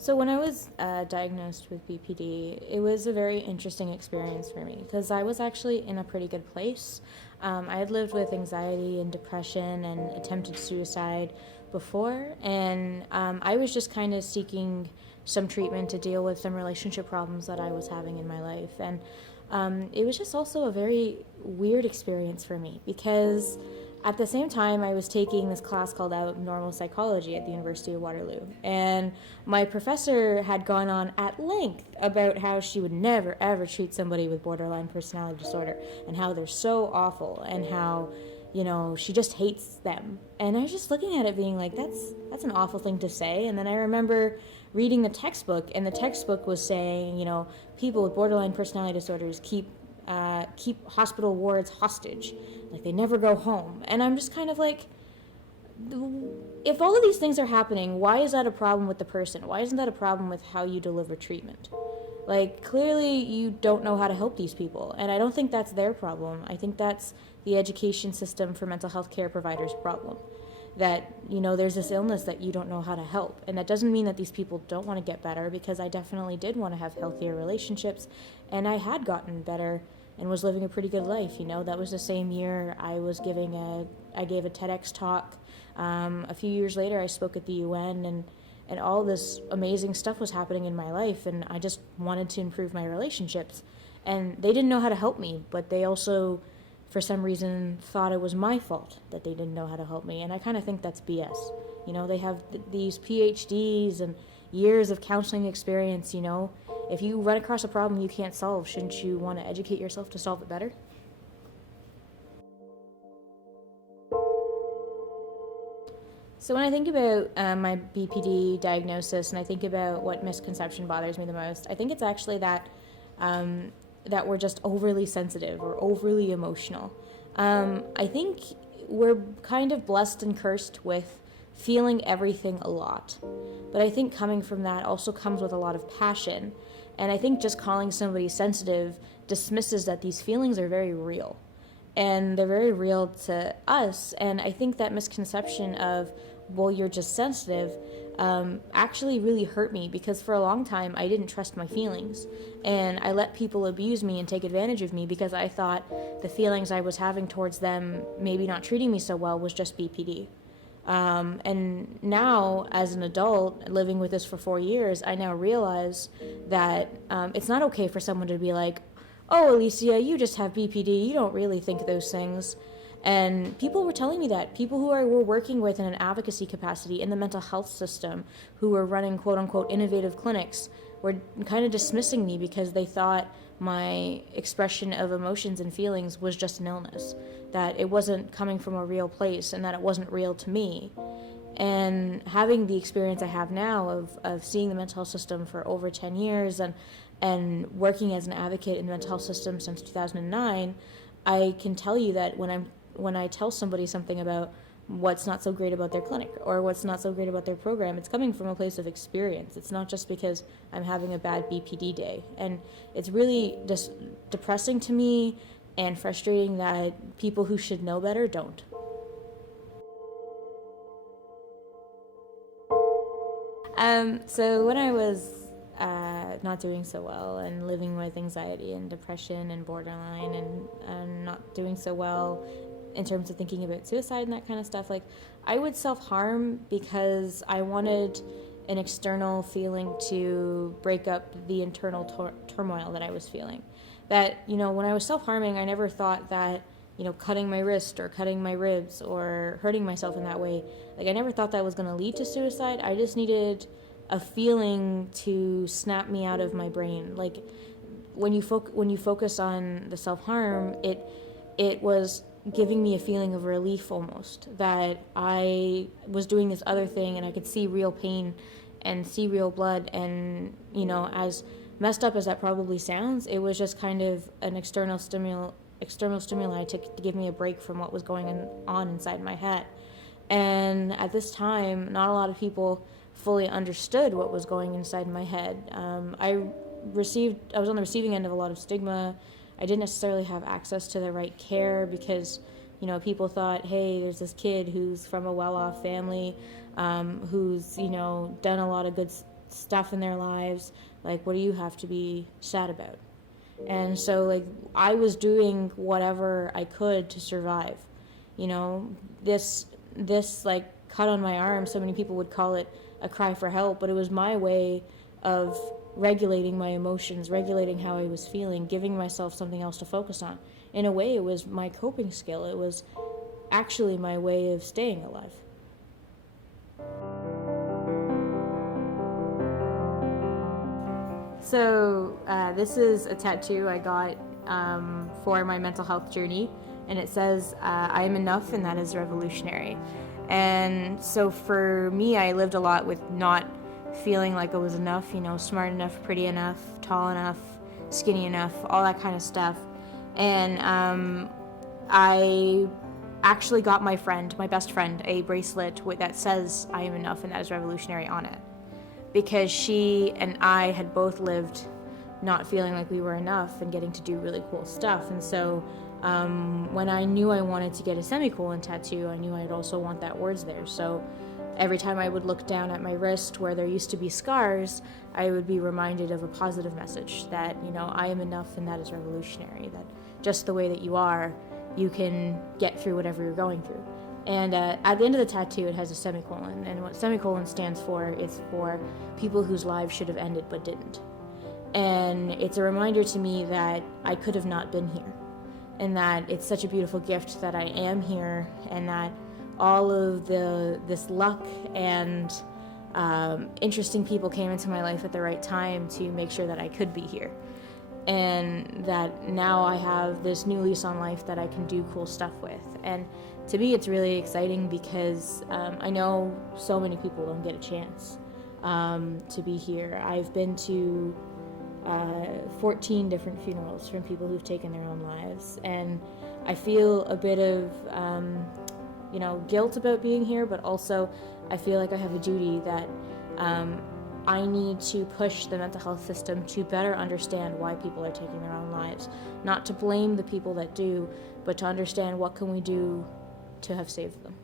So when I was diagnosed with BPD, it was a very interesting experience for me because I was actually in a pretty good place. I had lived with anxiety and depression and attempted suicide before, and I was just kind of seeking some treatment to deal with some relationship problems that I was having in my life. And it was just also a very weird experience for me because at the same time, I was taking this class called Abnormal Psychology at the University of Waterloo. And my professor had gone on at length about how she would never, ever treat somebody with borderline personality disorder and how they're so awful and how, she just hates them. And I was just looking at it being like, that's an awful thing to say. And then I remember reading the textbook, and the textbook was saying, people with borderline personality disorders keep hospital wards hostage. Like, they never go home. And I'm just kind of like, if all of these things are happening, why is that a problem with the person? Why isn't that a problem with how you deliver treatment? Like, clearly you don't know how to help these people. And I don't think that's their problem. I think that's the education system for mental health care providers' problem. That, there's this illness that you don't know how to help. And that doesn't mean that these people don't want to get better, because I definitely did want to have healthier relationships. And I had gotten better and was living a pretty good life. That was the same year I gave a TEDx talk. A few years later, I spoke at the UN, and all this amazing stuff was happening in my life, and I just wanted to improve my relationships. And they didn't know how to help me, but they also, for some reason, thought it was my fault that they didn't know how to help me. And I kind of think that's BS. They have these PhDs and years of counseling experience. If you run across a problem you can't solve, shouldn't you want to educate yourself to solve it better? So when I think about my BPD diagnosis, and I think about what misconception bothers me the most, I think it's actually that we're just overly sensitive or overly emotional. I think we're kind of blessed and cursed with feeling everything a lot. But I think coming from that also comes with a lot of passion. And I think just calling somebody sensitive dismisses that these feelings are very real. And they're very real to us. And I think that misconception of, well, you're just sensitive, actually really hurt me, because for a long time I didn't trust my feelings. And I let people abuse me and take advantage of me because I thought the feelings I was having towards them, maybe not treating me so well, was just BPD. And now, as an adult, living with this for 4 years, I now realize that it's not okay for someone to be like, oh, Alicia, you just have BPD, you don't really think those things. And people were telling me that. People who I were working with in an advocacy capacity in the mental health system, who were running quote-unquote innovative clinics, were kind of dismissing me because they thought my expression of emotions and feelings was just an illness, that it wasn't coming from a real place, and that it wasn't real to me. And having the experience I have now of seeing the mental health system for over 10 years and working as an advocate in the mental health system since 2009, I can tell you that when I tell somebody something about what's not so great about their clinic or what's not so great about their program, it's coming from a place of experience. It's not just because I'm having a bad BPD day. And it's really just depressing to me and frustrating that people who should know better don't. So when I was not doing so well and living with anxiety and depression and borderline and not doing so well in terms of thinking about suicide and that kind of stuff, like, I would self-harm because I wanted an external feeling to break up the internal turmoil that I was feeling. That, when I was self-harming, I never thought that, cutting my wrist or cutting my ribs or hurting myself in that way, like, I never thought that was going to lead to suicide. I just needed a feeling to snap me out of my brain. Like, when you focus on the self-harm, it was giving me a feeling of relief almost, that I was doing this other thing and I could see real pain and see real blood. And, as messed up as that probably sounds, it was just kind of an external stimuli to give me a break from what was going on inside my head. And at this time, not a lot of people fully understood what was going inside my head. I was on the receiving end of a lot of stigma. I didn't necessarily have access to the right care because, people thought, hey, there's this kid who's from a well-off family, who's, done a lot of stuff in their lives, like, what do you have to be sad about? And so, like, I was doing whatever I could to survive. You know, this like cut on my arm, so many people would call it a cry for help, but it was my way of regulating my emotions, regulating how I was feeling, giving myself something else to focus on. In a way, it was my coping skill. It was actually my way of staying alive. So this is a tattoo I got for my mental health journey, and it says, I am enough and that is revolutionary. And so for me, I lived a lot with not feeling like I was enough, you know, smart enough, pretty enough, tall enough, skinny enough, all that kind of stuff. And I actually got my best friend, a bracelet that says I am enough and that is revolutionary on it, because she and I had both lived not feeling like we were enough and getting to do really cool stuff. And so when I knew I wanted to get a semicolon tattoo, I knew I'd also want that words there. So every time I would look down at my wrist where there used to be scars, I would be reminded of a positive message that, you know, I am enough and that is revolutionary, that just the way that you are, you can get through whatever you're going through. And at the end of the tattoo, it has a semicolon. And what semicolon stands for is for people whose lives should have ended but didn't. And it's a reminder to me that I could have not been here. And that it's such a beautiful gift that I am here. And that all of this luck and interesting people came into my life at the right time to make sure that I could be here. And that now I have this new lease on life that I can do cool stuff with. And to me, it's really exciting because I know so many people don't get a chance to be here. I've been to 14 different funerals from people who've taken their own lives. And I feel a bit of, guilt about being here, but also I feel like I have a duty that I need to push the mental health system to better understand why people are taking their own lives. Not to blame the people that do, but to understand what can we do to have saved them.